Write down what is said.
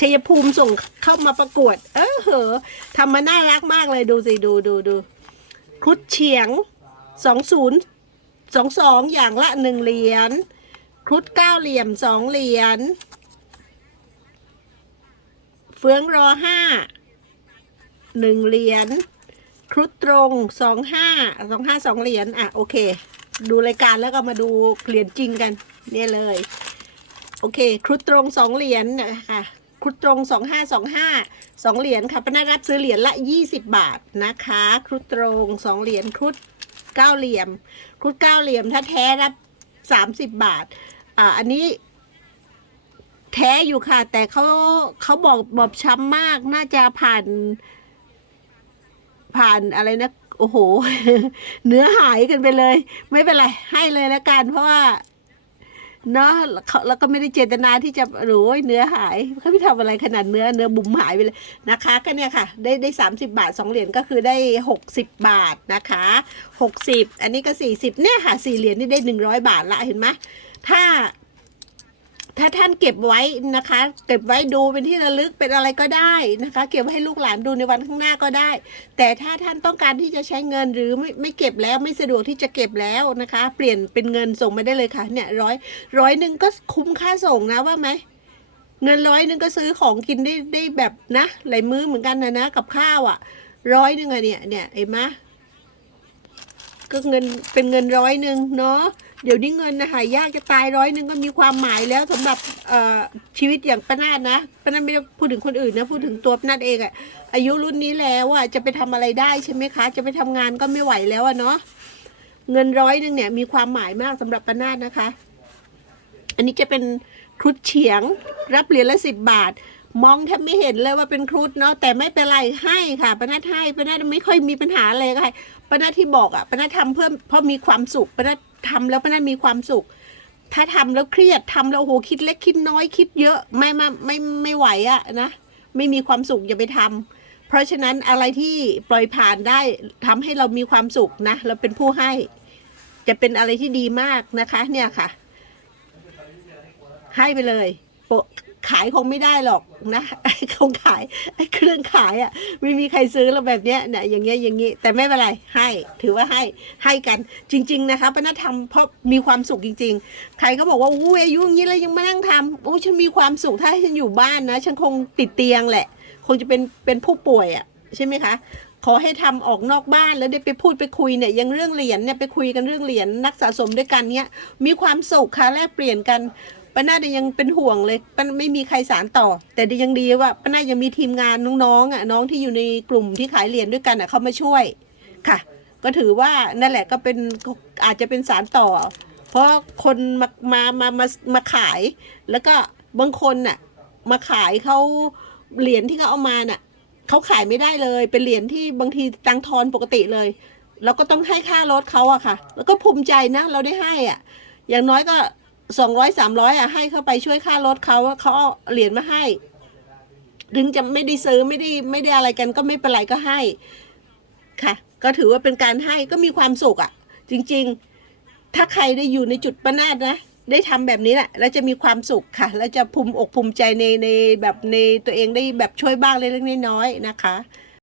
ชัยภูมิส่งเข้ามาประกวด เออเหอะทำมาน่ารักมากเลยดูสิดูดูดูครุฑเฉียงสองศูนย์สองสองอย่างละหนึ่งเหรียญครุฑเก้าเหลี่ยมสองเหรียญเฟืองรอห้าหนึ่งเหรียญครุฑตรงสองห้าสองห้าสองเหรียญอะโอเค ดูรายการแล้วก็มาดูเหรียญจริงกัน เนี่ยเลย โอเค ครุฑตรงสองเหรียญนะคะ ครุฑตรงสองห้าสองห้าสองเหรียญค่ะป้านารับซื้อเหรียญละยี่สิบบาทนะคะ ครุฑตรงสองเหรียญครุฑเก้าเหลี่ยม ครุฑเก้าเหลี่ยมถ้าแท้รับสามสิบบาทอ่าอันนี้แท้อยู่ค่ะ แต่เขาเขาบอกบอบช้ำมากน่าจะผ่าน ผ่านอะไรนะ โอ้โห เนื้อหายกันไปเลย ไม่เป็นไร ให้เลยและกัน เพราะว่า เนาะเขาแล้วก็ไม่ได้เจตนาที่จะหรือเนื้อหายเขาไม่ทำอะไรขนาดเนื้อเนื้อบุ๋มหายไปเลยนะคะ ก็เนี่ยค่ะ ได้ได้สามสิบาทสองเหรียญก็คือได้หกสิบบาทนะคะหกสิบอันนี้ก็สี่สิบเนี่ยค่ะสี่เหรียญนี่ได้หนึ่งร้อยบาทละเห็นไหมถ้า ถ้าท่านเก็บไว้นะคะ เก็บไว้ดูเป็นที่ระลึกเป็นอะไรก็ได้นะคะ เก็บไว้ให้ลูกหลานดูในวันข้างหน้าก็ได้ แต่ถ้าท่านต้องการที่จะใช้เงินหรือไม่ไม่เก็บแล้วไม่สะดวกที่จะเก็บแล้วนะคะ เปลี่ยนเป็นเงินส่งมาได้เลยค่ะเนี่ยร้อยร้อยหนึ่งก็คุ้มค่าส่งนะว่าไหมเงินร้อยหนึ่งก็ซื้อของกินได้ได้แบบนะหลายมื้อเหมือนกันนะนะกับข้าวอะ่ะร้อยหนึ่งอะเนี่ยเนี่ยเห็นไหมก็เงินเป็นเงินร้อยหนึ่งเนาะ เดี๋ยวนี้เงินนะหายากจะตายร้อยหนึ่งก็มีความหมายแล้วสำหรับชีวิตอย่างป้านาดนะป้านาดไม่ได้พูดถึงคนอื่นนะพูดถึงตัวป้านาดเองอะอายุรุ่นนี้แล้วอะจะไปทำอะไรได้ใช่ไหมคะ จะไปทำงานก็ไม่ไหวแล้วอะเนาะเงินร้อยหนึ่งเนี่ยมีความหมายมากสำหรับป้านาดนะคะ อันนี้จะเป็นครุฑเฉียงรับเหรียญละสิบบาท มองแทบไม่เห็นเลยว่าเป็นครุฑเนาะแต่ไม่เป็นไรให้ค่ะปานาดให้ปานาดไม่ค่อยมีปัญหาเลยค่ะปนาดที่บอกอะปนาดทำเพื่อเพราะมีความสุขปนาดทำแล้วปานาดมีความสุข ถ้าทำแล้วเครียดทำแล้วโหคิดเล็กคิดน้อยคิดเยอะไม่ไม่ไม่ไม่ไหวอะนะไม่มีความสุขอย่าไปทำเพราะฉะนั้นอะไรที่ปล่อยผ่านได้ทำให้เรามีความสุขนะเราเป็นผู้ให้ จะเป็นอะไรที่ดีมากนะคะ เนี่ยค่ะ ให้ไปเลยโปะ ขายคงไม่ได้หรอกนะไอ้คงขายไอ้เครื่องขายอะ่ะไม่มีใครซื้อเราแบบเนี้ยเนี่ยอย่างเงี้ยอย่างงี้ แต่ไม่เป็นไรให้ถือว่าให้ให้กันจริง ๆ นะคะปนัดทำเพราะมีความสุขจริง ๆ ใครก็บอกว่าอู้อายุอย่างนี้แล้วยังมานั่งทำโอ้ฉันมีความสุขถ้าฉันอยู่บ้านนะ ฉันคงติดเตียงแหละ คงจะเป็นเป็นผู้ป่วยอะ่ะใช่ไหมคะขอให้ทำออกนอกบ้านแล้วได้ไปพูดไปคุยเนี่ยยังเรื่องเหรียญเนี่ยไปคุยกันเรื่องเหรียญนักสะสมด้วยกันเนี่ยมีความสุขค่ะแลกเปลี่ยนกัน ป้าน่าจะยังเป็นห่วงเลยป้าไม่มีใครสารต่อ แต่ยังดีว่าป้าน่ายังมีทีมงานน้องๆอะน้องที่อยู่ในกลุ่มที่ขายเหรียญด้วยกันอะเขามาช่วยค่ะ ก็ถือว่านั่นแหละก็เป็นอาจจะเป็นสารต่อ เพราะคนมามามามามาขาย แล้วก็บางคนน่ะมาขายเขาเหรียญที่เขาเอามาน่ะเขาขายไม่ได้เลย เป็นเหรียญที่บางทีตังทอนปกติเลยเราก็ต้องให้ค่ารถเขาอะค่ะ แล้วก็ภูมิใจนะเราได้ให้อะอย่างน้อยก็ สองร้อยสามร้อยอะให้เข้าไปช่วยค่ารถเขาเขาเอาเหรียญมาให้ ถึงจะไม่ได้ซื้อไม่ได้ไม่ได้อะไรกัน ก็ไม่เป็นไรก็ให้ ค่ะ ก็ถือว่าเป็นการให้ก็มีความสุขอะ จริง ๆ ถ้าใครได้อยู่ในจุดประนาดนะได้ทำแบบนี้แหละแล้วจะมีความสุขค่ะ แล้วจะภูมิอกภูมิใจในในแบบในตัวเองได้แบบช่วยบ้างเล็กๆน้อยๆนะคะ